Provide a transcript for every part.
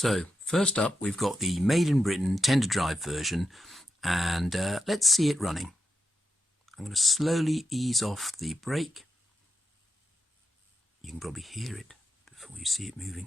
So first up we've got the Made in Britain tender drive version, and let's see it running. I'm going to slowly ease off the brake. You can probably hear it before you see it moving.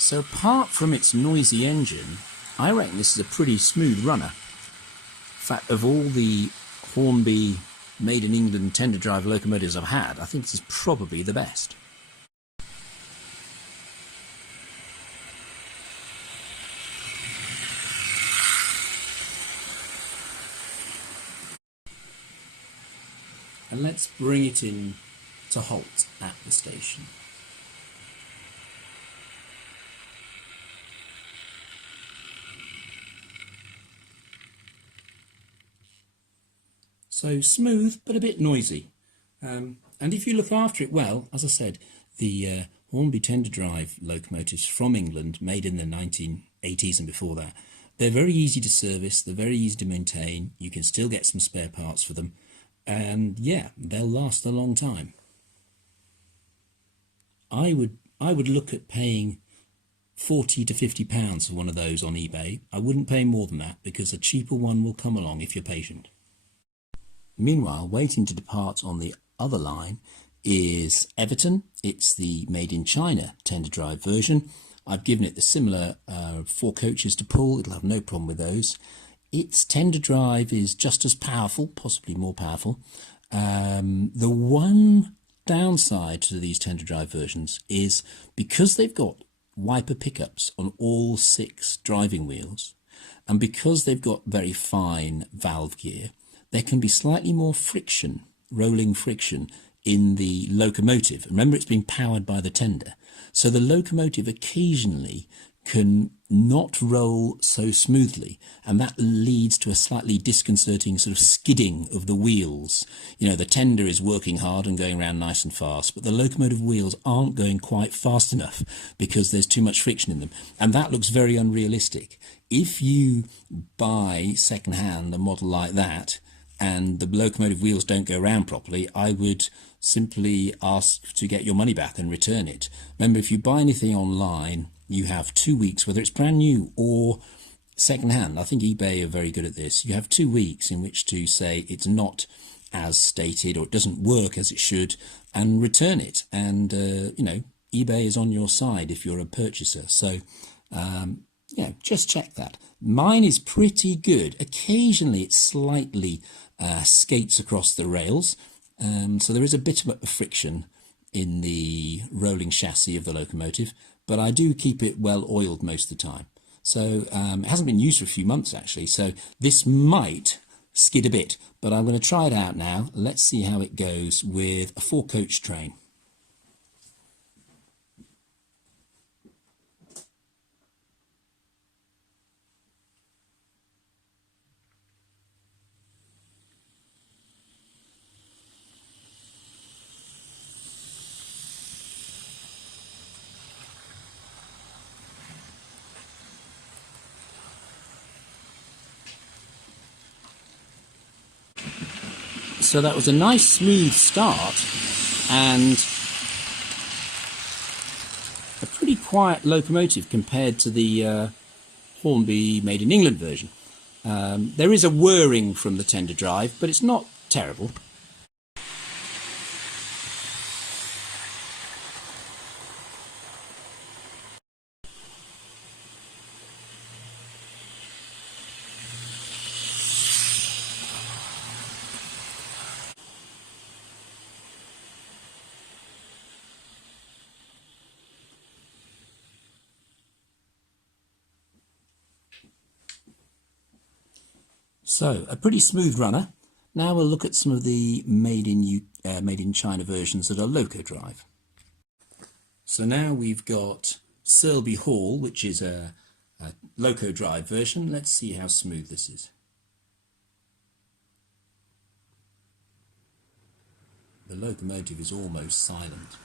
So apart from its noisy engine, I reckon this is a pretty smooth runner. In fact, of all the Hornby Made in England tender drive locomotives I've had, I think this is probably the best. And let's bring it in to halt at the station. So smooth, but a bit noisy. And if you look after it well, as I said, the Hornby tender drive locomotives from England, made in the 1980s and before that, they're very easy to service, they're very easy to maintain, you can still get some spare parts for them, and yeah, they'll last a long time. I would look at paying £40 to £50 for one of those on eBay. I wouldn't pay more than that, because a cheaper one will come along if you're patient. Meanwhile, waiting to depart on the other line is Everton. It's the Made in China tender drive version. I've given it the similar 4 coaches to pull. It'll have no problem with those. Its tender drive is just as powerful, possibly more powerful. The one downside to these tender drive versions is because they've got wiper pickups on all 6 driving wheels, and because they've got very fine valve gear, there can be slightly more friction, rolling friction, in the locomotive. Remember, it's being powered by the tender, so the locomotive occasionally can not roll so smoothly, and that leads to a slightly disconcerting sort of skidding of the wheels. You know, the tender is working hard and going around nice and fast, but the locomotive wheels aren't going quite fast enough because there's too much friction in them, and that looks very unrealistic. If you buy second-hand a model like that and the locomotive wheels don't go around properly, I would simply ask to get your money back and return it. Remember, if you buy anything online, you have 2 weeks, whether it's brand new or second-hand. I think eBay are very good at this. You have 2 weeks in which to say it's not as stated, or it doesn't work as it should, and return it. And you know, eBay is on your side if you're a purchaser. So yeah, just check that. Mine is pretty good. Occasionally it slightly skates across the rails, so there is a bit of friction in the rolling chassis of the locomotive, but I do keep it well oiled most of the time. So it hasn't been used for a few months actually, so this might skid a bit, but I'm going to try it out now. Let's see how it goes with a 4-coach train. So that was a nice smooth start and a pretty quiet locomotive compared to the Hornby Made in England version. There is a whirring from the tender drive, but it's not terrible. So, a pretty smooth runner. Now we'll look at some of the made in China versions that are loco drive. So now we've got Selby Hall, which is a loco drive version. Let's see how smooth this is. The locomotive is almost silent.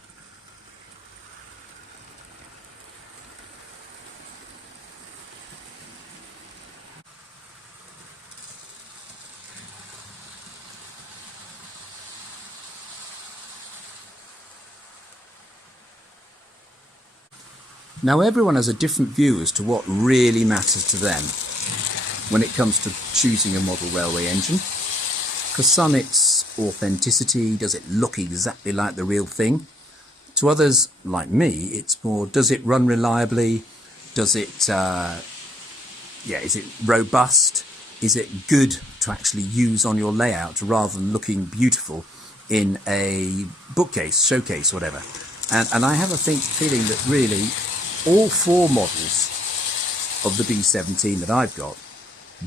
Now everyone has a different view as to what really matters to them when it comes to choosing a model railway engine. For some it's authenticity, does it look exactly like the real thing? To others, like me, it's more, does it run reliably? Does it, is it robust? Is it good to actually use on your layout rather than looking beautiful in a bookcase, showcase, whatever? And I have a feeling that really all four models of the B17 that I've got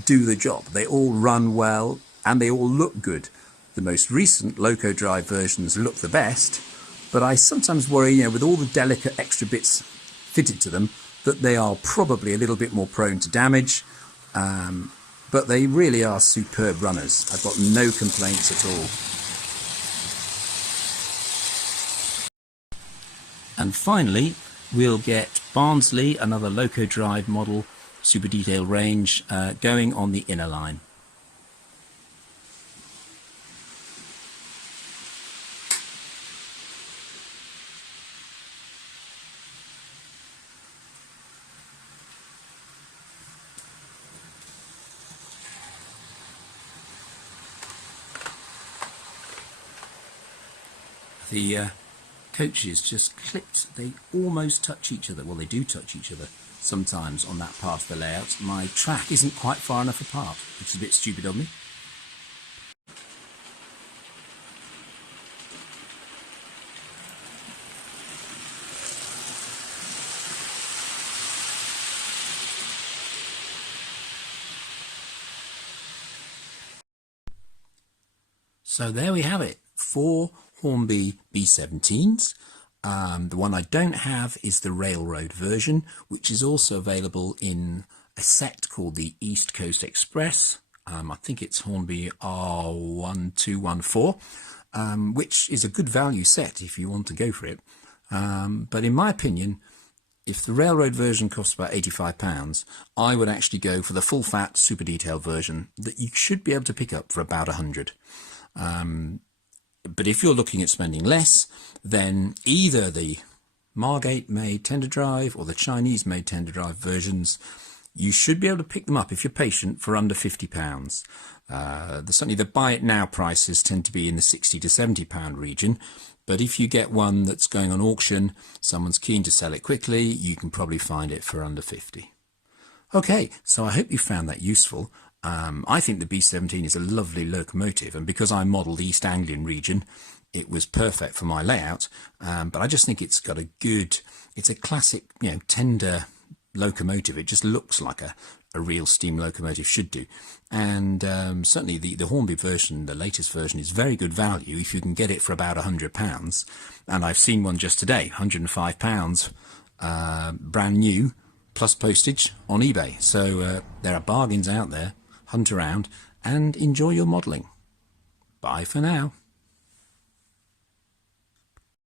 do the job. They all run well and they all look good. The most recent loco drive versions look the best, but I sometimes worry, with all the delicate extra bits fitted to them, that they are probably a little bit more prone to damage, but they really are superb runners. I've got no complaints at all. And finally, we'll get Barnsley, another loco drive model, super detail range, going on the inner line. The coaches just clipped, they almost touch each other. Well, they do touch each other sometimes on that part of the layout. My track isn't quite far enough apart, which is a bit stupid of me. So there we have it, 4 Hornby B17s. The one I don't have is the railroad version, which is also available in a set called the East Coast Express. I think it's Hornby R1214, which is a good value set if you want to go for it. But in my opinion, if the railroad version costs about £85, I would actually go for the full fat super detailed version that you should be able to pick up for about £100. But if you're looking at spending less, then either the Margate made tender drive or the Chinese made tender drive versions, you should be able to pick them up if you're patient for under £50. Certainly the buy it now prices tend to be in the £60 to £70 region, but if you get one that's going on auction, someone's keen to sell it quickly, you can probably find it for under 50. Okay, so I hope you found that useful. I think the B17 is a lovely locomotive, and because I modelled the East Anglian region, it was perfect for my layout. But I just think it's got it's a classic, tender locomotive. It just looks like a real steam locomotive should do. And certainly the Hornby version, the latest version, is very good value if you can get it for about £100. And I've seen one just today, £105, brand new, plus postage on eBay. So there are bargains out there. Hunt around and enjoy your modelling. Bye for now.